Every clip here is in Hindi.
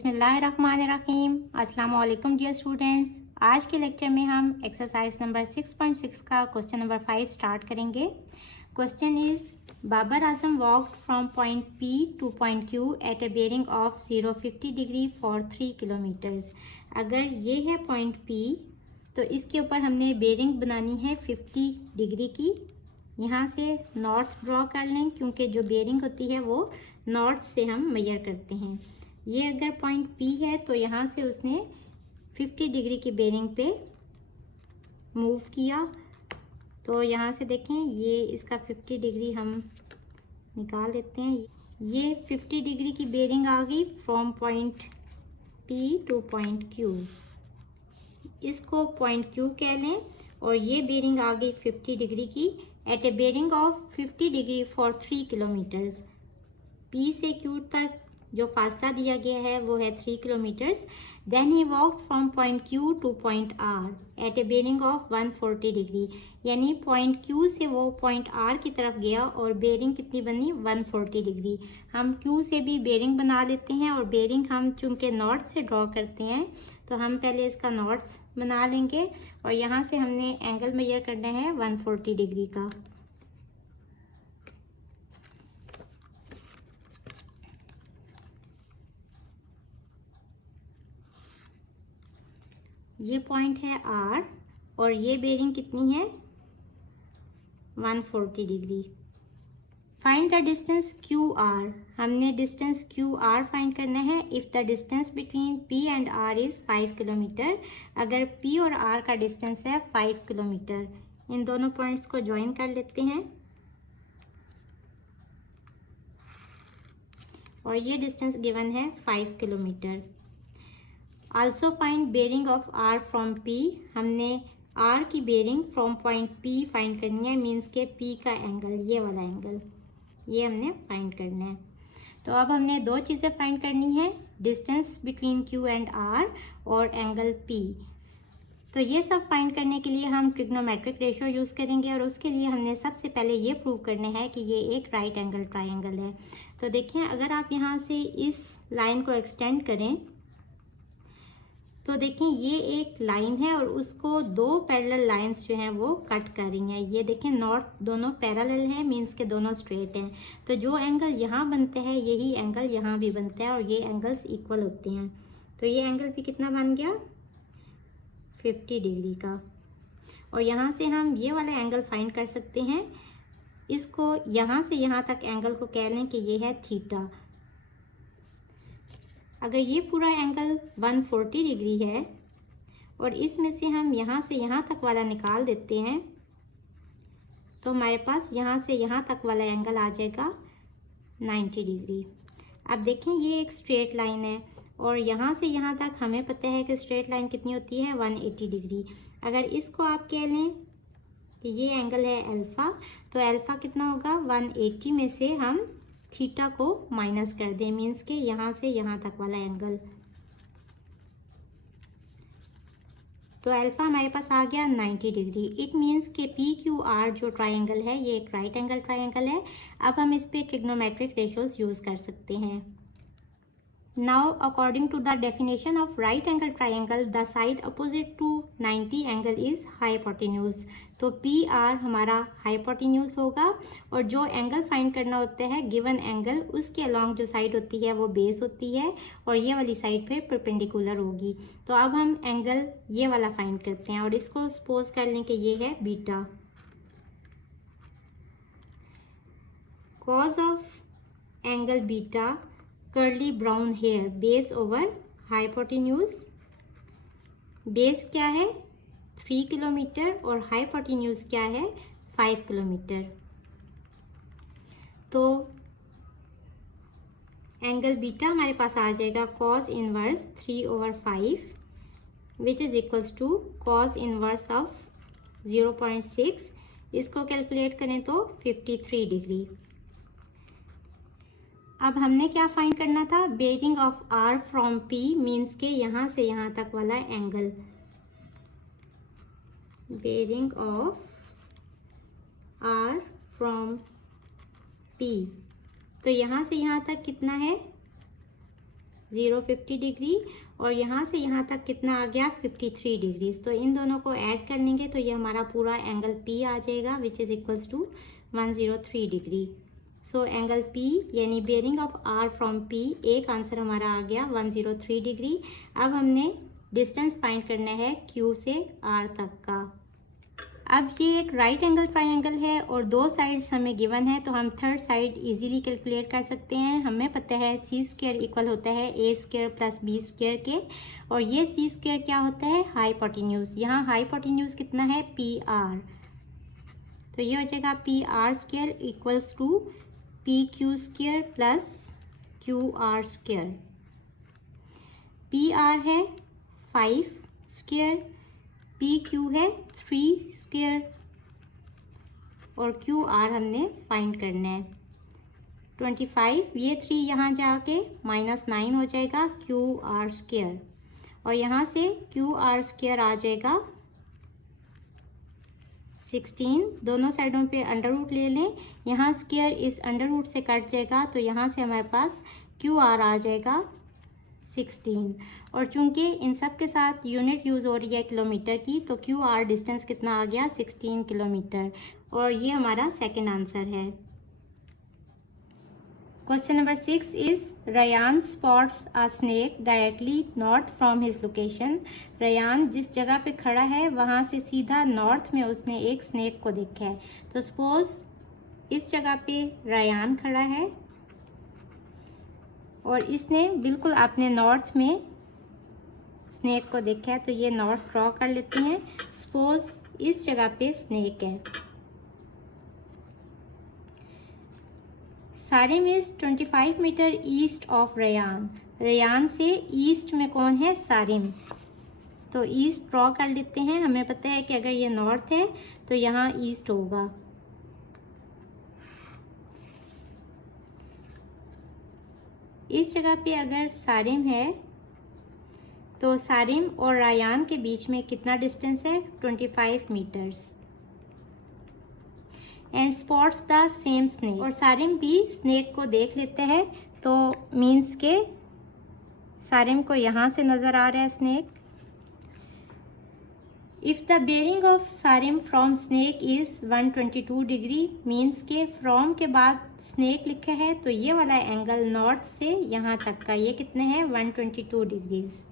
बिस्मिल्लाहिर्रहमानिर्रहीम। अस्सलाम वालेकुम डियर स्टूडेंट्स। आज के लेक्चर में हम एक्सरसाइज नंबर 6.6 का क्वेश्चन नंबर 5 स्टार्ट करेंगे। Question is Babar Azam walked from point P to point Q at a bearing of 050 degree for 3 kilometres. अगर ये है पॉइंट पी तो इसके ऊपर हमने बेयरिंग बनानी है 50 डिग्री की। यहाँ से नॉर्थ ड्रॉ कर लें क्योंकि जो बेयरिंग होती है वो नॉर्थ से हम मेजर करते हैं। ये अगर पॉइंट P है तो यहाँ से उसने 50 डिग्री की बेयरिंग पे मूव किया। तो यहाँ से देखें ये इसका 50 डिग्री हम निकाल लेते हैं। ये 50 डिग्री की बेयरिंग आ गई from point P two point Q। इसको पॉइंट Q कह लें और ये बेयरिंग आ गई 50 डिग्री की at a bearing of 50 degree for 3 kilometres. P से Q तक जो फासला दिया गया है वो है 3 kilometres. Then he walk from point Q to point R at a bearing of 140 degree. यानी पॉइंट Q से वो पॉइंट R की तरफ गया और बेयरिंग कितनी बनी 140 डिग्री। हम Q से भी बेयरिंग बना लेते हैं और बेयरिंग हम चूंकि नॉर्थ से ड्रॉ करते हैं तो हम पहले इसका नॉर्थ बना लेंगे और यहाँ से हमने एंगल मेजर करना है 140 डिग्री का। ये पॉइंट है R और ये बेयरिंग कितनी है 140 degree. Find the distance QR। हमने डिस्टेंस QR फाइंड करना है if the distance between P and R is 5 kilometre. अगर P और R का डिस्टेंस है 5 किलोमीटर। इन दोनों पॉइंट्स को ज्वाइन कर लेते हैं और ये डिस्टेंस गिवन है 5 kilometre. Also find bearing of R from P। हमने R की bearing from point P find करनी है, मीन्स के P का एंगल, ये वाला एंगल, ये हमने फाइंड करना है। तो अब हमने दो चीज़ें फाइंड करनी है, distance between Q and R और एंगल P। तो ये सब फाइंड करने के लिए हम ट्रिग्नोमेट्रिक रेशियो यूज़ करेंगे और उसके लिए हमने सबसे पहले ये प्रूव करना है कि ये एक राइट एंगल ट्राइंगल है। तो देखिए अगर आप यहाँ से इस लाइन को एक्सटेंड करें तो देखें ये एक लाइन है और उसको दो पैरेलल लाइंस जो हैं वो कट कर रही हैं। ये देखें नॉर्थ दोनों पैरेलल हैं, मीन्स के दोनों स्ट्रेट हैं। तो जो एंगल यहाँ बनता है यही एंगल यहाँ भी बनता है और ये एंगल्स इक्वल होते हैं। तो ये एंगल भी कितना बन गया 50 डिग्री का। और यहाँ से हम ये वाला एंगल फाइंड कर सकते हैं। इसको यहाँ से यहाँ तक एंगल को कह लें कि ये है थीटा। अगर ये पूरा एंगल 140 डिग्री है और इसमें से हम यहाँ से यहाँ तक वाला निकाल देते हैं तो हमारे पास यहाँ से यहाँ तक वाला एंगल आ जाएगा 90 डिग्री। अब देखें ये एक स्ट्रेट लाइन है और यहाँ से यहाँ तक हमें पता है कि स्ट्रेट लाइन कितनी होती है 180 डिग्री। अगर इसको आप कह लें कि ये एंगल है अल्फ़ा, तो अल्फ़ा कितना होगा 180 में से हम थीटा को माइनस कर दें, मीन्स के यहाँ से यहाँ तक वाला एंगल। तो अल्फ़ा हमारे पास आ गया 90 डिग्री। इट मीन्स के PQR जो ट्राइंगल है ये एक राइट एंगल ट्राइंगल है। अब हम इस पे ट्रिग्नोमेट्रिक रेशियोज यूज़ कर सकते हैं। Now according to the definition of right angle triangle, the side opposite to 90 angle is hypotenuse। तो PR हमारा hypotenuse होगा और जो एंगल फाइंड करना होता है गिवन एंगल उसके अलॉन्ग जो साइड होती है वो बेस होती है और ये वाली साइड फिर परपेंडिकुलर होगी। तो अब हम एंगल ये वाला फाइंड करते हैं और इसको सपोज कर लें कि ये है beta. Cos of angle beta curly brown hair base over hypotenuse. Base क्या है 3 किलोमीटर और हाइपोटेन्यूज क्या है 5 किलोमीटर। तो एंगल बीटा हमारे पास आ जाएगा cos inverse 3/5 which is equals to cos inverse of 0.6। इसको कैलकुलेट करें तो 53 डिग्री। अब हमने क्या फाइंड करना था, bearing of R from P, means के यहाँ से यहाँ तक वाला angle. Bearing of R from P, तो यहाँ से यहाँ तक कितना है 50 डिग्री, और यहाँ से यहाँ तक कितना आ गया 53 डिग्रीज। तो इन दोनों को ऐड कर लेंगे तो ये हमारा पूरा एंगल P आ जाएगा which is equals to 103 degree. So angle P यानी bearing of R from P, एक आंसर हमारा आ गया 103 डिग्री। अब हमने डिस्टेंस फाइंड करना है Q से R तक का। अब ये एक राइट एंगल ट्राइंगल है और दो साइड्स हमें गिवन है, तो हम थर्ड साइड इजीली कैलकुलेट कर सकते हैं। हमें पता है सी स्क्वायर इक्वल होता है ए स्क्वायर प्लस बी स्क्वायर के, और ये सी स्क्वायर क्या होता है हाइपोटेन्यूज। यहाँ हाइपोटेन्यूज कितना है पी आर, तो ये हो जाएगा P R square equals to P Q square plus Q R square. P R है 5 स्क्वायर, पी क्यू है 3 स्क्वायर, और क्यू आर हमने फाइंड करना है 25। ये 3 यहाँ जाके -9 हो जाएगा क्यू आर स्क्वायर, और यहाँ से क्यू आर स्क्वायर आ जाएगा 16। दोनों साइडों पे अंडर रूट ले लें, यहाँ स्क्वायर इस अंडर रूट से कट जाएगा, तो यहाँ से हमारे पास क्यू आर आ जाएगा 16। और चूंकि इन सब के साथ यूनिट यूज़ हो रही है किलोमीटर की, तो क्यू आर डिस्टेंस कितना आ गया 16 किलोमीटर, और ये हमारा सेकंड आंसर है। Question number 6 is Ryan spots a snake directly north from his location. Ryan जिस जगह पे खड़ा है वहाँ से सीधा नॉर्थ में उसने एक स्नेक को देखा है। तो सपोज इस जगह पे रयान खड़ा है और इसने बिल्कुल अपने नॉर्थ में स्नेक को देखा है, तो ये नॉर्थ ड्रॉ कर लेते हैं। सपोज इस जगह पे स्नेक है। Sarim is 25 metre east of Ryan. Ryan से ईस्ट में कौन है सारिम, तो ईस्ट ड्रॉ कर लेते हैं। हमें पता है कि अगर ये नॉर्थ है तो यहाँ ईस्ट होगा। इस जगह पे अगर सारिम है तो सारिम और रायान के बीच में कितना डिस्टेंस है 25 metres. And spots the same snake, और सारिम भी स्नेक को देख लेते हैं, तो मीन्स के सारिम को यहाँ से नज़र आ रहा है snake. If the bearing of Sarim from snake is 122 degree, means के फ्रॉम के बाद स्नेक लिखा है, तो ये वाला एंगल नॉर्थ से यहाँ तक का ये कितने हैं 122 degrees.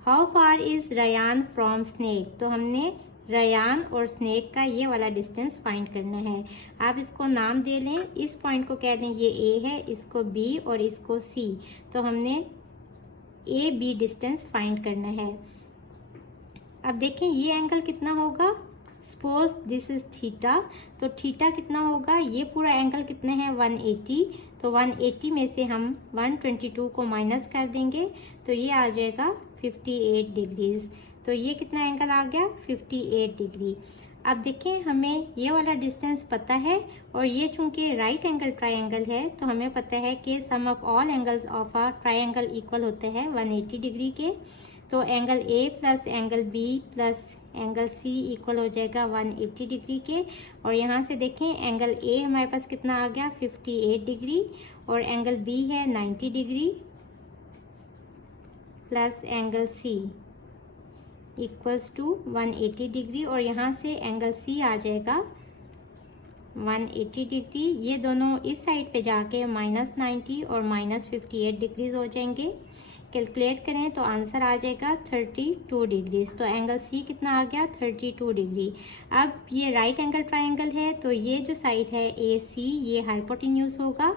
How far is Ryan from snake, तो हमने रयान और स्नेक का ये वाला डिस्टेंस फाइंड करना है। आप इसको नाम दे लें, इस पॉइंट को कह दें ये ए है, इसको बी और इसको सी, तो हमने ए बी डिस्टेंस फाइंड करना है। अब देखें ये एंगल कितना होगा, सपोज दिस इज थीटा, तो थीटा कितना होगा, ये पूरा एंगल कितने हैं 180, तो 180 में से हम 122 को माइनस कर देंगे, तो ये आ जाएगा 58 डिग्रीज। तो ये कितना एंगल आ गया 58 डिग्री। अब देखें हमें ये वाला डिस्टेंस पता है, और ये चूंकि राइट एंगल ट्रायंगल है, तो हमें पता है कि sum of all angles of a triangle equal होते हैं 180 डिग्री के। तो angle A plus angle B plus angle C equal हो जाएगा 180 डिग्री के। और यहाँ से देखें एंगल ए हमारे पास कितना आ गया 58 डिग्री, और एंगल बी है 90 degree plus angle C equals to 180 degree, और यहाँ से एंगल सी आ जाएगा 180 डिग्री। ये दोनों इस साइड पे जाके -90 और -58 डिग्रीज हो जाएंगे। कैलकुलेट करें तो आंसर आ जाएगा 32 डिग्रीज। तो एंगल सी कितना आ गया 32 डिग्री। अब ये राइट एंगल ट्रायंगल है, तो ये जो साइड है ए सी ये हाइपोटेन्यूज होगा,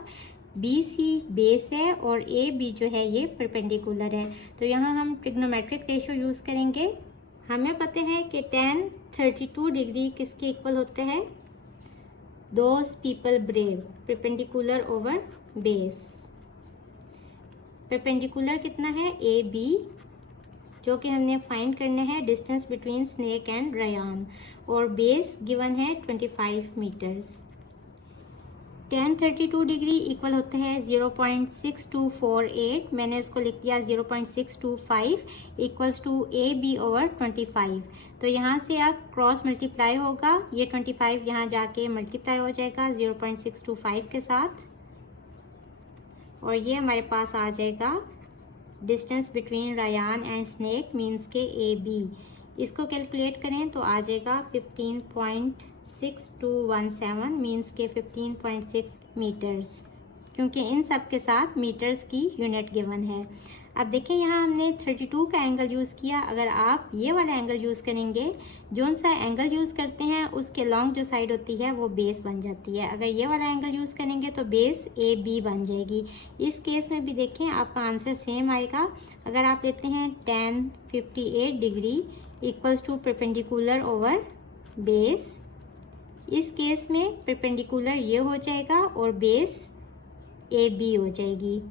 बी सी बेस है, और ए बी जो है ये परपेंडिकुलर है। तो यहाँ हम ट्रिग्नोमेट्रिक रेशो यूज़ करेंगे। हमें पता है कि tan 32 डिग्री किसके इक्वल होते हैं, those people brave, perpendicular over base. Perpendicular कितना है ए बी, जो कि हमने फाइंड करना है distance between snake and Ryan, और बेस गिवन है 25 मीटर्स। tan 32 डिग्री इक्वल होता है 0.6248, मैंने इसको लिख दिया 0.625 equals to A B over 25। तो यहाँ से अब क्रॉस मल्टीप्लाई होगा, ये 25 यहाँ जाके मल्टीप्लाई हो जाएगा 0.625 के साथ, और ये हमारे पास आ जाएगा distance between Ryan and snake means के AB। इसको कैलकुलेट करें तो आ जाएगा 15.6217 मीन्स के 15.6 मीटर्स, क्योंकि इन सब के साथ मीटर्स की यूनिट गिवन है। अब देखें यहाँ हमने 32 का एंगल यूज़ किया। अगर आप ये वाला एंगल यूज़ करेंगे, जोन सा एंगल यूज़ करते हैं उसके लॉन्ग जो साइड होती है वो बेस बन जाती है। अगर ये वाला एंगल यूज़ करेंगे तो बेस AB बन जाएगी। इस केस में भी देखें आपका आंसर सेम आएगा। अगर आप लेते हैं tan 58 degree equals to perpendicular over base, इस केस में परपेंडिकुलर ये हो जाएगा और बेस AB हो जाएगी।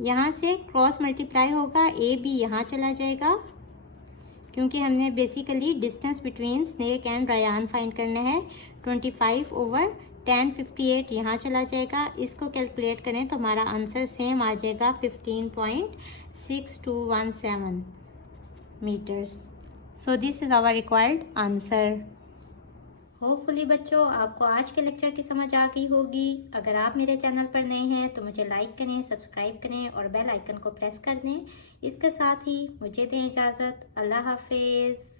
यहाँ से क्रॉस मल्टीप्लाई होगा, AB यहाँ चला जाएगा, क्योंकि हमने basically distance between snake and Ryan find करना है। 25 ओवर tan 58 यहाँ चला जाएगा। इसको कैलकुलेट करें तो हमारा आंसर सेम आ जाएगा 15.6217 metres. So this is our required answer. Hopefully बच्चों आपको आज के लेक्चर की समझ आ गई होगी। अगर आप मेरे चैनल पर नए हैं तो मुझे लाइक करें, सब्सक्राइब करें और बेल आइकन को प्रेस कर दें। इसके साथ ही मुझे दें इजाज़त। अल्लाह हाफिज़।